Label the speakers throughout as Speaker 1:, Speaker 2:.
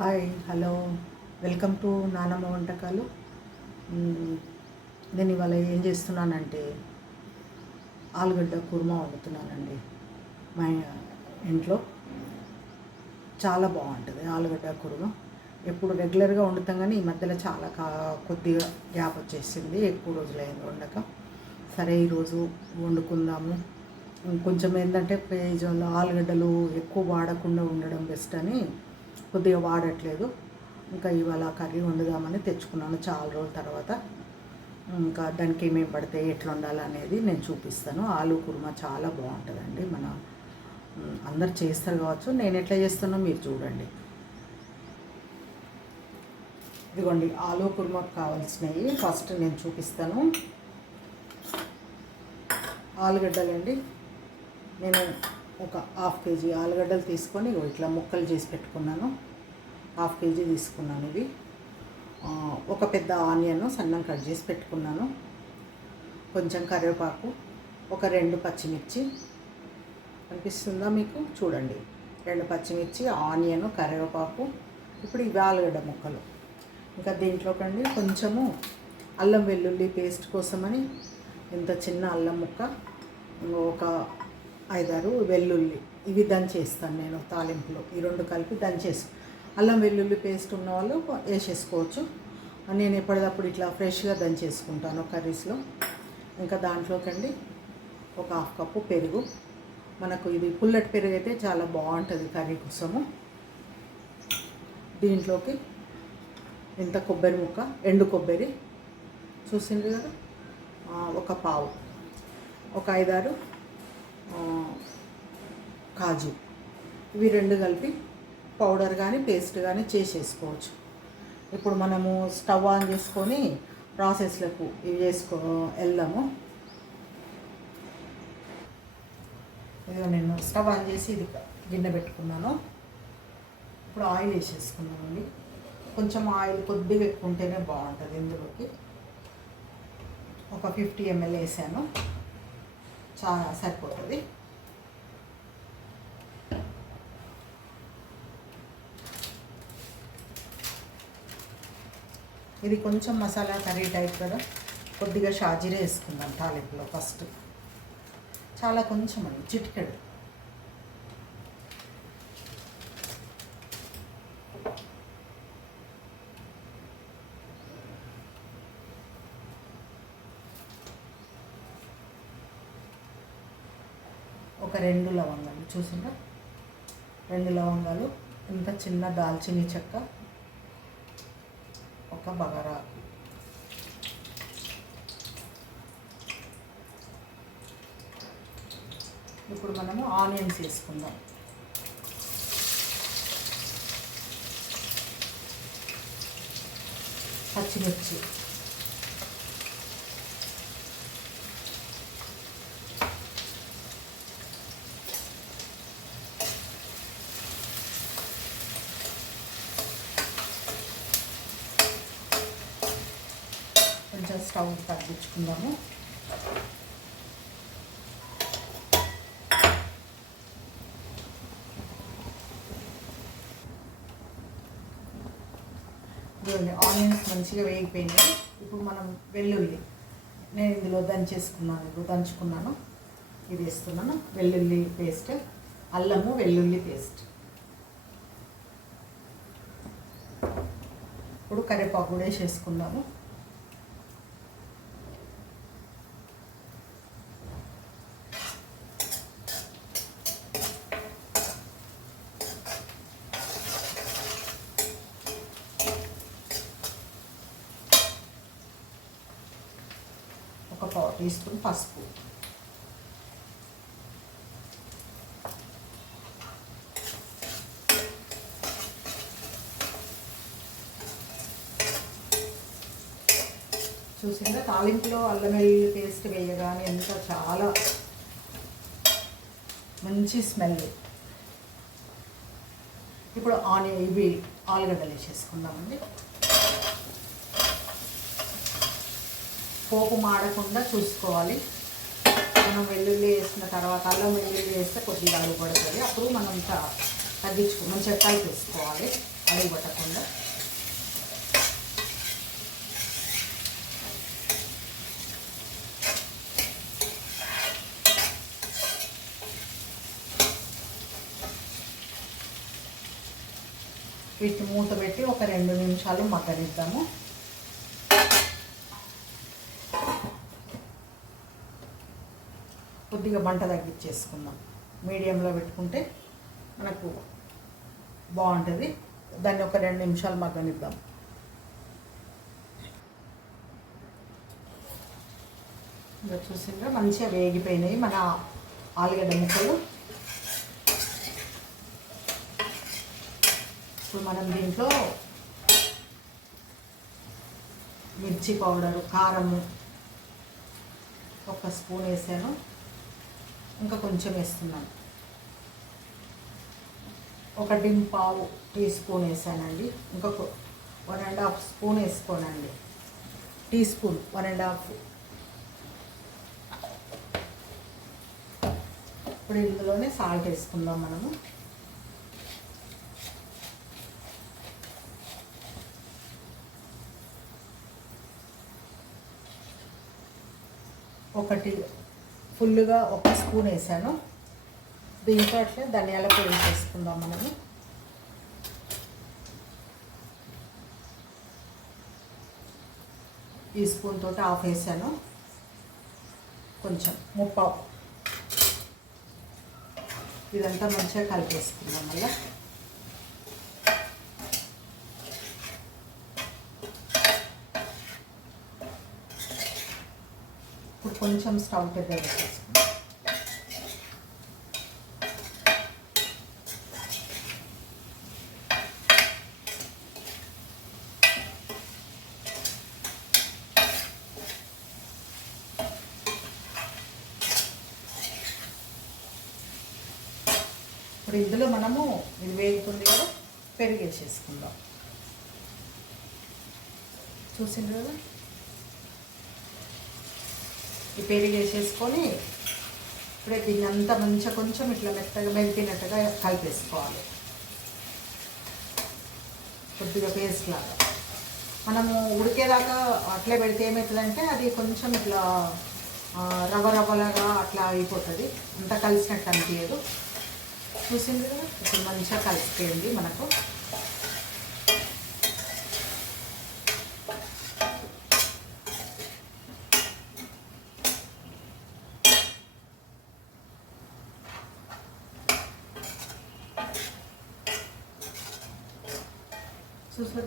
Speaker 1: Hi hello. Welcome to నానమ్మ వంటకాలు. నేను ఇవాళ ఏం చేస్తున్నానంటే ఆలుగడ్డ కుర్మా వండుతున్నానండి. మా ఇంట్లో చాలా బాగుంటుంది ఆలుగడ్డ కుర్మా. ఎప్పుడు రెగ్యులర్గా వండుతాం కానీ ఈ మధ్యలో చాలా కా కొద్దిగా గ్యాప్ వచ్చేసింది. ఎక్కువ రోజులైంది వండక. సరే ఈరోజు వండుకుందాము. కొంచెం ఏంటంటే పేజీలో ఆలుగడ్డలు ఎక్కువ వాడకుండా ఉండడం బెస్ట్ అని కొద్దిగా వాడట్లేదు. ఇంకా ఇవాళ కర్రీ వండుదామని తెచ్చుకున్నాను చాలా రోజుల తర్వాత. ఇంకా దానికి ఏమేమి పడితే ఎట్లా ఉండాలనేది అనేది నేను చూపిస్తాను. ఆలు కుర్మా చాలా బాగుంటుందండి. మన అందరు చేస్తారు కావచ్చు. నేను ఎట్లా చేస్తానో మీరు చూడండి. ఇదిగోండి ఆలు కుర్మాకు కావాల్సినవి ఫస్ట్ నేను చూపిస్తాను. ఆలుగడ్డలండి. నేను ఒక హాఫ్ కేజీ ఆలుగడ్డలు తీసుకొని ఇట్లా ముక్కలు చేసి పెట్టుకున్నాను. హాఫ్ కేజీ తీసుకున్నాను ఇవి ఒక పెద్ద ఆనియన్ సన్నం కట్ చేసి పెట్టుకున్నాను. కొంచెం కరివేపాకు ఒక రెండు పచ్చిమిర్చి. అనిపిస్తుందా మీకు? చూడండి. రెండు పచ్చిమిర్చి ఆనియన్ కరివేపాకు. ఇప్పుడు ఇవి ఆలుగడ్డ ముక్కలు. ఇంకా దీంట్లోకండి కొంచెము అల్లం వెల్లుల్లి పేస్ట్ కోసమని ఇంత చిన్న అల్లం ముక్క. ఒక ఐదారు వెల్లుల్లి. ఇవి దంచేస్తాను నేను తాలింపులో. ఈ రెండు కలిపి దంచేసి. అల్లం వెల్లుల్లి పేస్ట్ ఉన్న వాళ్ళు వేసేసుకోవచ్చు. నేను ఎప్పటికప్పుడు ఇట్లా ఫ్రెష్గా దంచేసుకుంటాను కర్రీస్లో. ఇంకా దాంట్లోకండి ఒక హాఫ్ కప్పు పెరుగు. మనకు ఇది పుల్లటి పెరుగు అయితే చాలా బాగుంటుంది కర్రీ కోసము. దీంట్లోకి ఇంత కొబ్బరి ముక్క ఎండు కొబ్బరి. చూసిండ్రు కదా? ఒక పావు. ఒక ఐదారు కాజు. ఇవి రెండు కలిపి పౌడర్ కానీ పేస్ట్ కానీ చేసేసుకోవచ్చు. ఇప్పుడు మనము స్టవ్ ఆన్ చేసుకొని ప్రాసెస్లకు ఇవి చేసుకో వెళ్దాము. ఇదిగో నేను స్టవ్ ఆన్ చేసి ఇది గిన్నె పెట్టుకున్నాను. ఇప్పుడు ఆయిల్ వేసేసుకున్నామండి కొంచెం ఆయిల్ కొద్దిగా ఎక్కువ ఉంటేనే బాగుంటుంది ఇందులోకి. ఒక ఫిఫ్టీ ఎంఎల్ వేసాను. చాలా సరిపోతుంది. ఇది కొంచెం మసాలా కర్రీ టైప్ కదా కొద్దిగా షాజీరే వేసుకుందాం తాలింపులో ఫస్ట్. చాలా కొంచెం అండి చిటికెడు. ఒక రెండు లవంగాలు చూసిందా? రెండు లవంగాలు ఇంత చిన్న దాల్చిని చెక్క ఒక బగరా. ఇప్పుడు మనము ఆనియన్స్ వేసుకుందాం. పచ్చిమిర్చి కొంచెం స్టవ్ తగ్గించుకుందాము ఆనియన్స్ మంచిగా వేగిపోయినాయి ఇప్పుడు మనం వెల్లుల్లి. నేను ఇందులో దంచేసుకున్నాను. ఇప్పుడు దంచుకున్నాను. ఇది వేస్తున్నాను. వెల్లుల్లి పేస్ట్. అల్లము వెల్లుల్లి పేస్ట్. ఇప్పుడు కరివేపాకు కూడా వేసేసుకుందాము పావు టీ స్పూన్ పసుపు చూసిందా? తాలింపులో అల్లం వెల్లుల్లి పేస్ట్ వేయగానే ఎంత చాలా మంచి స్మెల్. ఇప్పుడు ఆనియన్ ఇవి ఆలుగడ్డలు వేసేసుకుందామండి. పోపు మాడకుండా చూసుకోవాలి. మనం వెల్లుల్లి వేసిన తర్వాత అల్లం వెల్లుల్లి వేస్తే కొద్దిగా అడుగు పడుతుంది. అప్పుడు మనం చా- తగ్గించుకో మంచిగా కలిపేసుకోవాలి అడుగు పట్టకుండా. వీటిని మూత పెట్టి ఒక రెండు నిమిషాలు మగ్గనిద్దాము. కొద్దిగా మంట తగ్గించేసుకుందాం. మీడియంలో పెట్టుకుంటే మనకు బాగుంటుంది. దాన్ని ఒక రెండు నిమిషాలు మగ్గనిద్దాం. ఇంకా చూసిండ్రా మంచిగా వేగిపోయినాయి మన ఆలుగడ్డ ముక్కలు. ఇప్పుడు మనం దీంట్లో మిర్చి పౌడరు కారము ఒక స్పూన్ వేసాను. ఇంకా కొంచెం వేస్తున్నాను. ఒక డిమ్ పావు టీ స్పూన్ వేసానండి. ఇంకొక one and half spoon వేసుకోనండి. Teaspoon one and half. ఇప్పుడు ఇందులోనే సాల్ట్ వేసుకుందాం మనము. ఒకటి ఫుల్గా ఒక స్పూన్ వేసాను. దీంట్లో అట్లే ధనియాల పొడి వేసేసుకుందాం మనము. ఈ స్పూన్ తోటి ఆఫ్ వేసాను. కొంచెం ముప్పావు. ఇదంతా మంచిగా కలిపేసుకుందాం మళ్ళీ. కొంచెం స్టవ్ పెద్ద ఇప్పుడు ఇందులో మనము ఇది వేగుతుంది కదా పెరిగేసేసుకుందాం. చూసింది కదా? ఈ వేసేసుకొని ఇప్పుడే దీన్ని అంతా మంచిగా కొంచెం ఇట్లా మెత్తగా మెలిపినట్టుగా కలిపేసుకోవాలి. కొద్దిగా పేస్ట్ లాగా. మనము ఉడికేదాకా అట్లే పెడితే ఏమవుతుందంటే అది కొంచెం ఇట్లా ఆ, రవ్వ రవ్వలాగా అట్లా అయిపోతుంది. అంతా కలిసినట్టు అనిపించదు చూసింది కదా? ఇప్పుడు మంచిగా కలిసిపోయింది మనకు.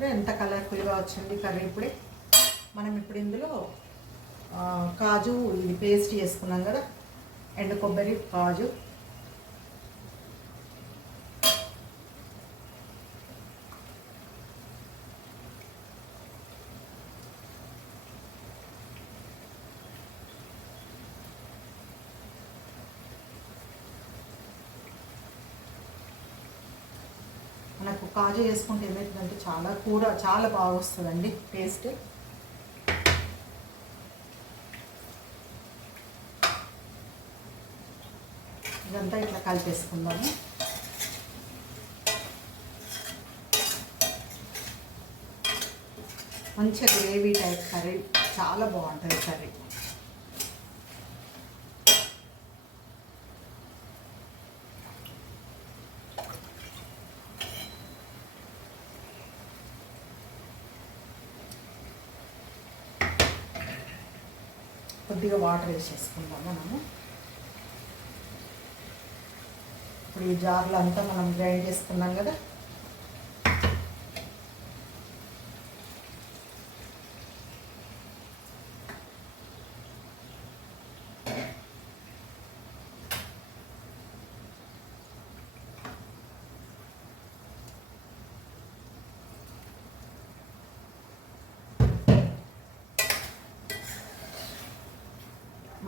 Speaker 1: చూసుకుంటే ఎంత కలర్ఫుల్గా వచ్చింది కర్రీ ఇప్పుడే. మనం ఇప్పుడు ఇందులో కాజు ఇది పేస్ట్ చేసుకున్నాం కదా. ఎండు కొబ్బరి కాజు మనకు కాజు వేసుకుంటే ఏమవుతుందంటే చాలా కూర చాలా బాగా వస్తుందండి టేస్ట్ ఇదంతా ఇట్లా కలిపేసుకుందాము. మంచిగా గ్రేవీ టైప్ కర్రీ చాలా బాగుంటుంది కర్రీ. కొద్దిగా వాటర్ వేసేసుకుందాం మనము. ఇప్పుడు ఈ జార్లు అంతా మనం గ్రైండ్ చేసుకున్నాం కదా?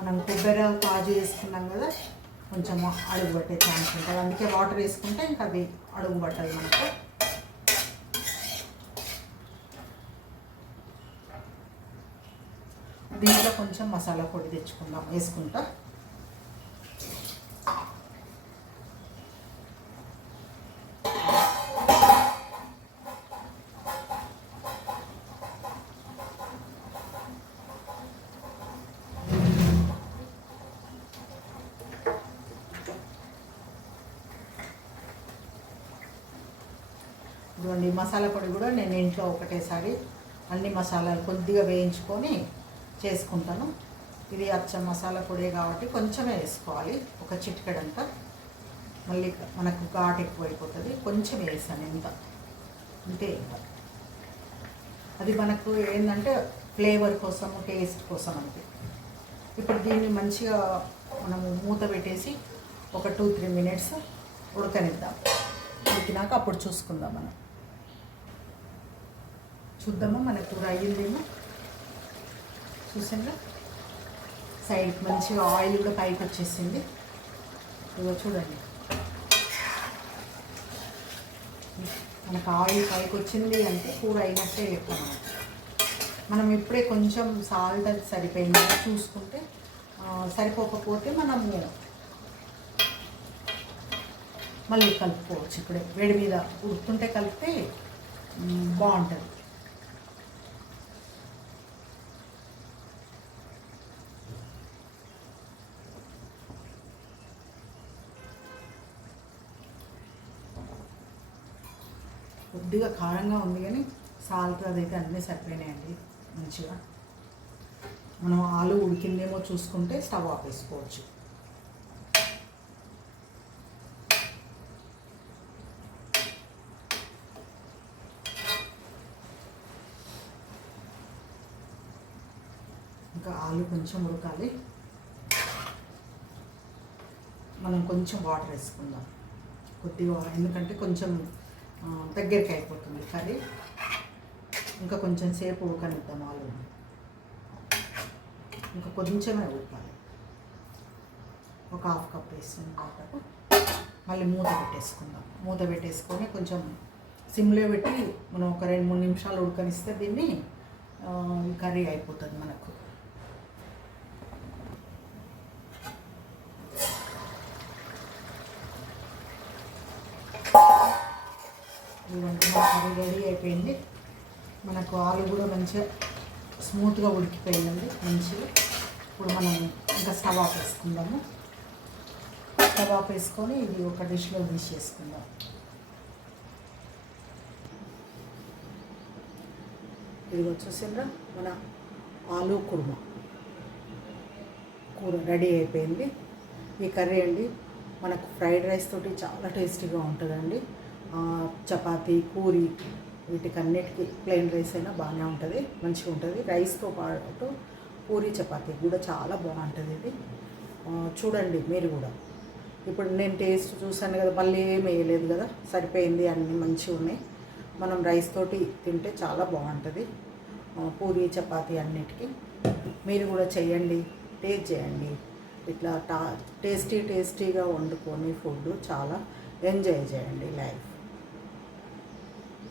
Speaker 1: మనం కొబ్బరి కాజు వేసుకున్నాం కదా కొంచెం అడుగు పట్టే ఛాన్స్ ఉంటుంది. అందుకే వాటర్ వేసుకుంటే ఇంకా అవి అడుగు పట్టదు మనకు. దీంట్లో కొంచెం మసాలా పొడి తెచ్చుకుందాం వేసుకుంటా. ఇదిగోండి మసాలా పొడి కూడా నేను ఇంట్లో ఒకటేసారి అన్ని మసాలాలు కొద్దిగా వేయించుకొని చేసుకుంటాను. ఇది అచ్చం మసాలా పొడి కాబట్టి కొంచెమే వేసుకోవాలి ఒక చిటికెడంతా. మళ్ళీ మనకు ఘాట్ ఎక్కువ అయిపోతుంది కొంచెం వేసాను ఇంత. అంతే అది మనకు ఏంటంటే ఫ్లేవర్ కోసం టేస్ట్ కోసం అంతే. ఇప్పుడు దీన్ని మంచిగా మనము మూత పెట్టేసి ఒక టూ త్రీ మినిట్స్ ఉడకనిద్దాం. ఉడికినాక అప్పుడు చూసుకుందాం మనం. చూద్దామా? మన కూర అయ్యిందేమో చూసారా? సైడ్ మంచిగా ఆయిల్ కూడా పైకి వచ్చేసింది. ఇదిగో చూడండి. మనకు ఆయిల్ పైకి వచ్చింది అంటే కూర అయినట్టే లెక్క మనం ఇప్పుడే కొంచెం సాల్ట్ అది సరిపోయింది చూసుకుంటే సరిపోకపోతే మనము మళ్ళీ కలుపుకోవచ్చు ఇప్పుడే. వేడి మీద ఉడుతుంటే కలిపితే బాగుంటుంది. కొద్దిగా కారంగా ఉంది కానీ సాల్ట్ అదైతే అన్నీ సరిపోయినాయండి మంచిగా. మనం ఆలు ఉడికిందేమో చూసుకుంటే స్టవ్ ఆపేసుకోవచ్చు ఇంకా ఆలు కొంచెం ఉడకాలి. మనం కొంచెం వాటర్ వేసుకుందాం. కొద్దిగా ఎందుకంటే కొంచెం దగ్గరికి అయిపోతుంది కర్రీ. ఇంకా కొంచెం సేపు ఉడకనిద్దాం ఆలు. ఇంకా కొంచెమే ఉడకాలి. ఒక హాఫ్ కప్ వేసిన వాటర్ మళ్ళీ మూత పెట్టేసుకుందాం. మూత పెట్టేసుకొని కొంచెం సిమ్లో పెట్టి మనం ఒక రెండు మూడు నిమిషాలు ఉడకనిస్తే దీన్ని కర్రీ అయిపోతుంది మనకు. ఇదిగోండి కర్రీ రెడీ అయిపోయింది. మనకు ఆలు కూడా మంచిగా స్మూత్గా ఉడికిపోయిందండి. మంచిగా ఇప్పుడు మనం ఇంకా స్టవ్ ఆఫ్ వేసుకుందాము స్టవ్ ఆఫ్ వేసుకొని ఇది ఒక డిష్లో తీసేసుకుందాం ఇది వచ్చేసిందా మన ఆలు కుర్మా. కూర రెడీ అయిపోయింది. ఈ కర్రీ అండి మనకు ఫ్రైడ్ రైస్ తోటి చాలా టేస్టీగా ఉంటుందండి. చపాతీ పూరి వీటికన్నిటికీ ప్లెయిన్ రైస్ అయినా బాగానే ఉంటుంది మంచిగా ఉంటుంది. రైస్తో పాటు పూరి చపాతీ కూడా చాలా బాగుంటుంది ఇది. చూడండి మీరు కూడా. ఇప్పుడు నేను టేస్ట్ చూసాను కదా మళ్ళీ ఏం వేయలేదు కదా సరిపోయింది అన్నీ మంచిగా ఉన్నాయి. మనం రైస్ తోటి తింటే చాలా బాగుంటుంది. పూరి చపాతీ అన్నిటికీ. మీరు కూడా చేయండి టేస్ట్ చేయండి. ఇట్లా టా టేస్టీ టేస్టీగా వండుకొని ఫుడ్ చాలా ఎంజాయ్ చేయండి లైఫ్.